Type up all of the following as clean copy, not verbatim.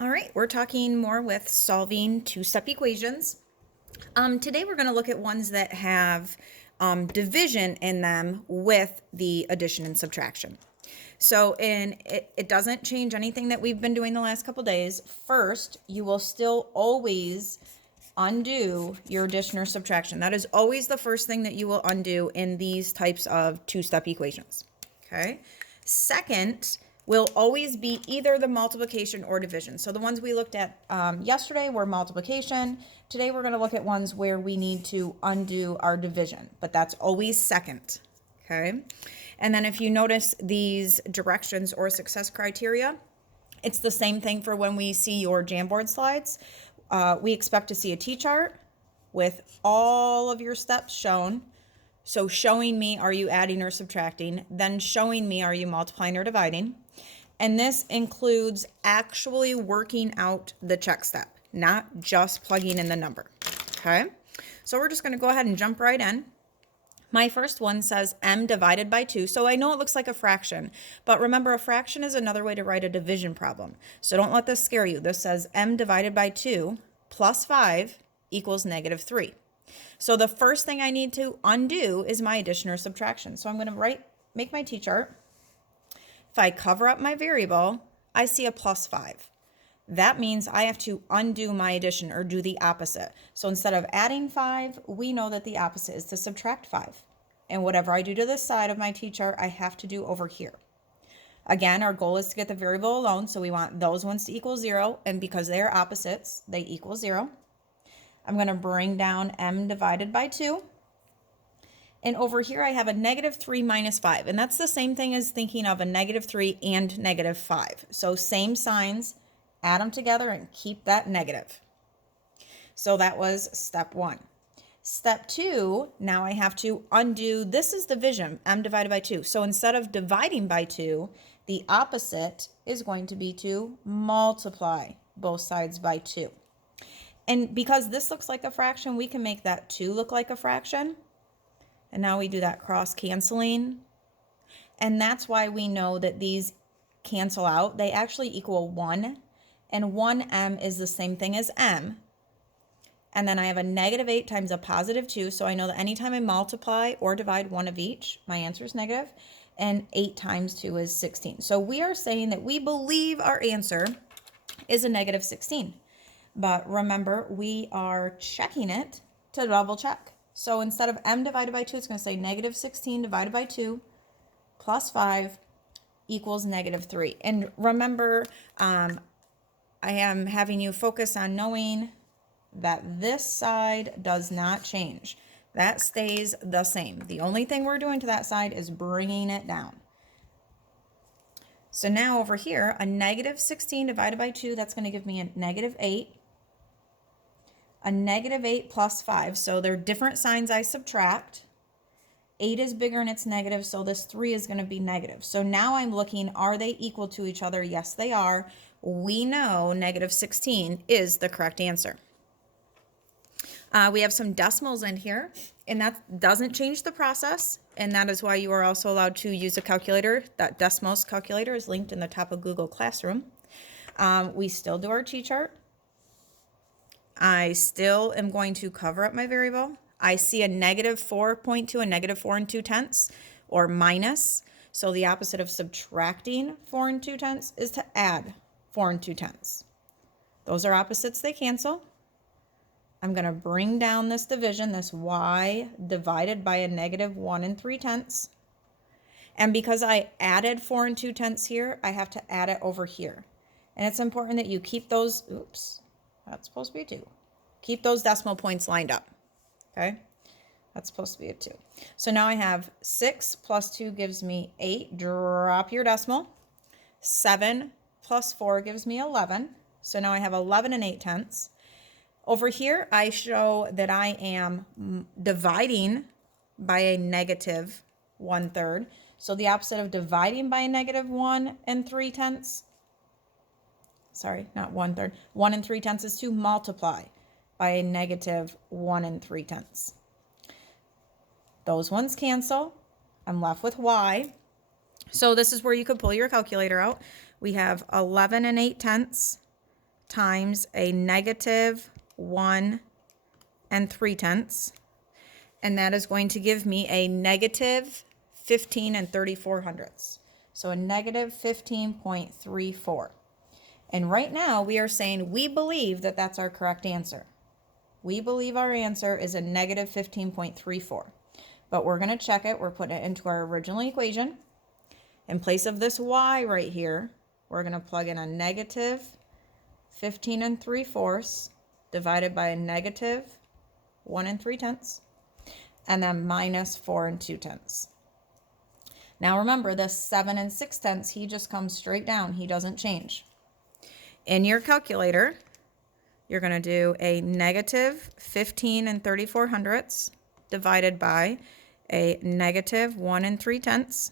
All right, we're talking more with solving two-step equations. Today we're going to look at ones that have division in them with the addition and subtraction. So it doesn't change anything that we've been doing the last couple days. First, you will still always undo your addition or subtraction. That is always the first thing that you will undo in these types of two-step equations. Okay. Second will always be either the multiplication or division. So the ones we looked at yesterday were multiplication. Today we're going to look at ones where we need to undo our division, but that's always second. Okay. And then if you notice these directions or success criteria, it's the same thing for when we see your Jamboard slides. We expect to see a T-chart with all of your steps shown. So showing me, are you adding or subtracting? Then showing me, are you multiplying or dividing? And this includes actually working out the check step, not just plugging in the number. Okay, so we're just going to go ahead and jump right in. My first one says m divided by 2. So I know it looks like a fraction, but remember, a fraction is another way to write a division problem. So don't let this scare you. This says m divided by 2 plus 5 equals -3. So the first thing I need to undo is my addition or subtraction. So I'm going to make my T-chart. If I cover up my variable, I see a plus 5. That means I have to undo my addition or do the opposite. So instead of adding 5, we know that the opposite is to subtract 5. And whatever I do to this side of my T-chart, I have to do over here. Again, our goal is to get the variable alone, so we want those ones to equal 0, and because they are opposites, they equal 0. I'm going to bring down m divided by 2. And over here I have a -3 minus 5, and that's the same thing as thinking of a -3 and -5. So same signs, add them together and keep that negative. So that was step 1. Step 2, now I have to undo, this is division, m divided by 2. So instead of dividing by 2, the opposite is going to be to multiply both sides by 2. And because this looks like a fraction, we can make that 2 look like a fraction. And now we do that cross canceling. And that's why we know that these cancel out. They actually equal 1. And 1m is the same thing as m. And then I have a -8 times a positive 2. So I know that anytime I multiply or divide one of each, my answer is negative. And 8 times 2 is 16. So we are saying that we believe our answer is a -16. But remember, we are checking it to double check. So instead of m divided by 2, it's going to say -16 divided by 2 plus 5 equals -3. And remember, I am having you focus on knowing that this side does not change. That stays the same. The only thing we're doing to that side is bringing it down. So now over here, a -16 divided by 2, that's going to give me a -8. A -8 plus 5. So they're different signs I subtract. 8 is bigger and it's negative, so this 3 is going to be negative. So now I'm looking, are they equal to each other? Yes, they are. We know -16 is the correct answer. We have some decimals in here, and that doesn't change the process, and that is why you are also allowed to use a calculator. That decimals calculator is linked in the top of Google Classroom. We still do our T-chart. I still am going to cover up my variable. I see a -4.2, a -4 2/10, or minus. So the opposite of subtracting 4 2/10 is to add 4 2/10. Those are opposites, they cancel. I'm going to bring down this division, this y divided by a -1 3/10. And because I added 4 2/10 here, I have to add it over here. And it's important that you keep those, that's supposed to be a 2. Keep those decimal points lined up. Okay? That's supposed to be a 2. So now I have 6 plus 2 gives me 8. Drop your decimal. 7 plus 4 gives me 11. So now I have 11 and 8/10. Over here, I show that I am dividing by a -1/3. So the opposite of dividing by a -1 3/10, sorry, not 1/3, 1 3/10 is to multiply by a -1 3/10. Those ones cancel. I'm left with y. So this is where you could pull your calculator out. We have 11 and 8/10 times a negative 1 3/10. And that is going to give me a negative 15 3/4. So a negative 15.34. And right now we are saying we believe that that's our correct answer. We believe our answer is a negative 15.34. But we're going to check it. We're putting it into our original equation. In place of this y right here, we're going to plug in a negative 15 3/4 divided by a negative 1 3/10, and then minus 4 2/10. Now remember, this 7 6/10, he just comes straight down. He doesn't change. In your calculator, you're going to do a negative 15 3/4 divided by a negative 1 3/10.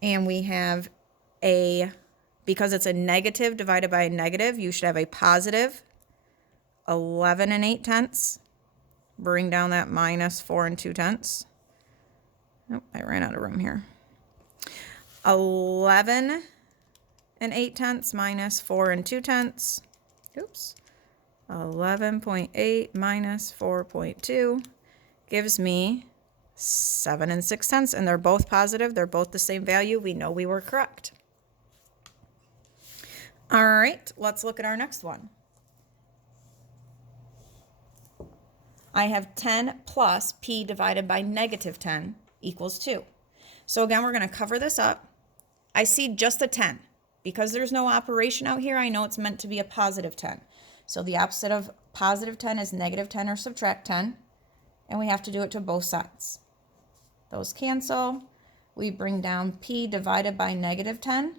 And we have because it's a negative divided by a negative, you should have a positive 11 8/10. Bring down that minus 4 2/10. Oh, I ran out of room here. 11 8/10 minus 4 2/10. Oops. 11.8 minus 4.2 gives me 7 6/10, and they're both positive. They're both the same value. We know we were correct. All right, let's look at our next one. I have 10 plus p divided by negative 10 equals 2. So again, we're going to cover this up. I see just a 10. Because there's no operation out here, I know it's meant to be a positive 10. So the opposite of positive 10 is negative 10 or subtract 10. And we have to do it to both sides. Those cancel. We bring down p divided by negative 10.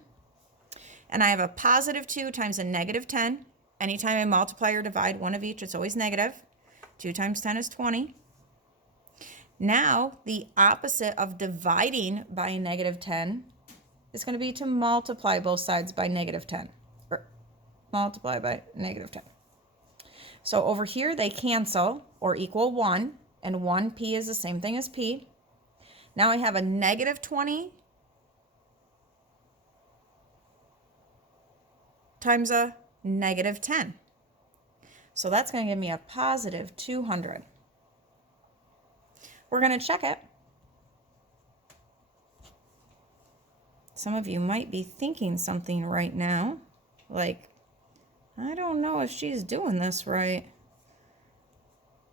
And I have a positive 2 times a negative 10. Anytime I multiply or divide one of each, it's always negative. 2 times 10 is 20. Now, the opposite of dividing by a negative 10 is going to be to multiply both sides by negative 10. Or multiply by negative 10. So over here, they cancel or equal 1. And 1p is the same thing as p. Now I have a negative 20 times a negative 10. So that's going to give me a positive 200. We're going to check it. Some of you might be thinking something right now, like, I don't know if she's doing this right.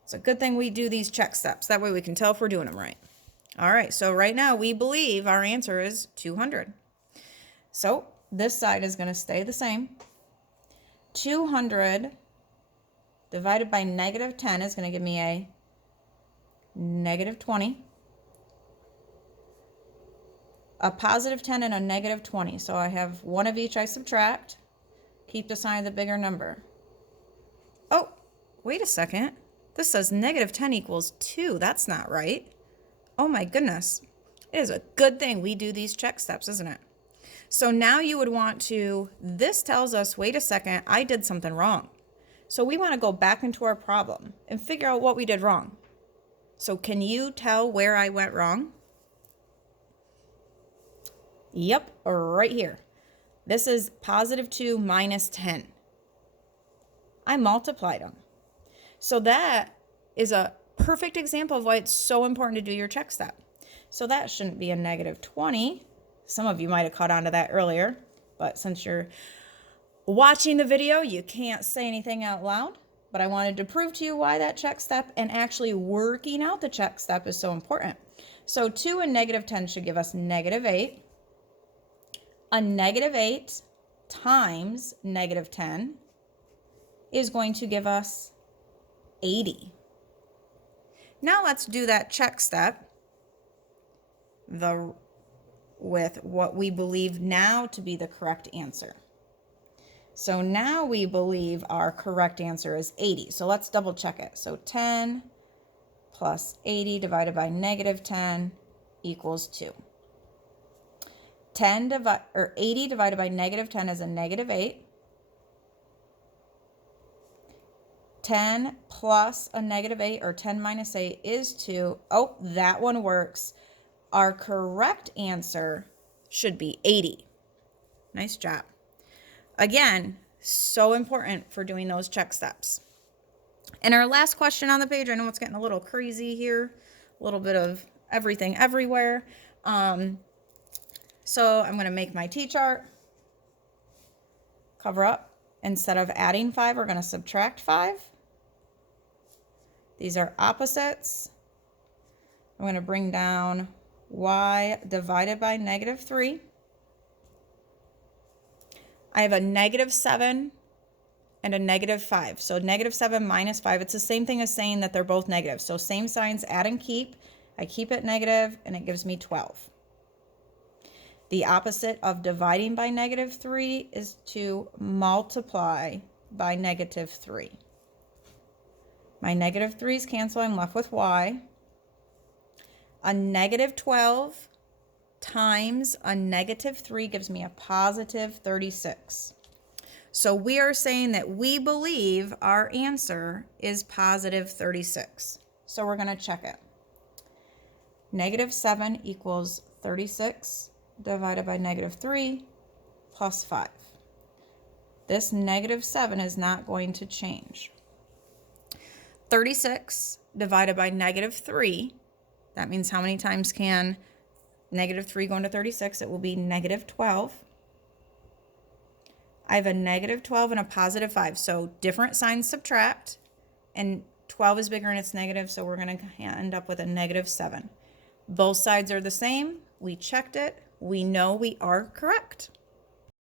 It's a good thing we do these check steps. That way we can tell if we're doing them right. All right, so right now we believe our answer is 200. So this side is going to stay the same. 200 divided by negative 10 is going to give me a negative 20. A positive 10 and a negative 20. So I have one of each I subtract. Keep the sign of the bigger number. Oh, wait a second. This says negative 10 equals 2. That's not right. Oh my goodness. It is a good thing we do these check steps, isn't it? So now you would want to, this tells us, wait a second, I did something wrong. So we want to go back into our problem and figure out what we did wrong. So can you tell where I went wrong? Yep, right here. This is positive 2 minus 10. I multiplied them. So that is a perfect example of why it's so important to do your check step. So that shouldn't be a negative 20. Some of you might have caught on to that earlier, but since you're watching the video, you can't say anything out loud. But I wanted to prove to you why that check step and actually working out the check step is so important. So 2 and negative 10 should give us negative 8. A negative 8 times negative 10 is going to give us 80. Now let's do that check step with what we believe now to be the correct answer. So now we believe our correct answer is 80. So let's double check it. So 10 plus 80 divided by negative 10 equals 2. 80 divided by negative 10 is a negative 8. 10 plus a negative 8, or 10 minus 8, is 2. Oh, that one works. Our correct answer should be 80. Nice job. Again, so important for doing those check steps. And our last question on the page, I know it's getting a little crazy here, a little bit of everything everywhere. So I'm going to make my T-chart, cover up. Instead of adding 5, we're going to subtract 5. These are opposites. I'm going to bring down y divided by -3. I have a -7 and a -5. So -7 minus 5, it's the same thing as saying that they're both negative. So same signs, add and keep. I keep it negative, and it gives me 12. The opposite of dividing by -3 is to multiply by -3. My -3's cancel, I'm left with y. A -12 times a -3 gives me a positive 36. So we are saying that we believe our answer is positive 36. So we're going to check it. -7 equals 36 divided by -3 plus 5. This -7 is not going to change. 36 divided by -3, that means how many times can -3 go into 36? It will be -12. I have a -12 and a positive 5, so different signs subtract, and 12 is bigger and it's negative, so we're going to end up with a -7. Both sides are the same. We checked it. We know we are correct.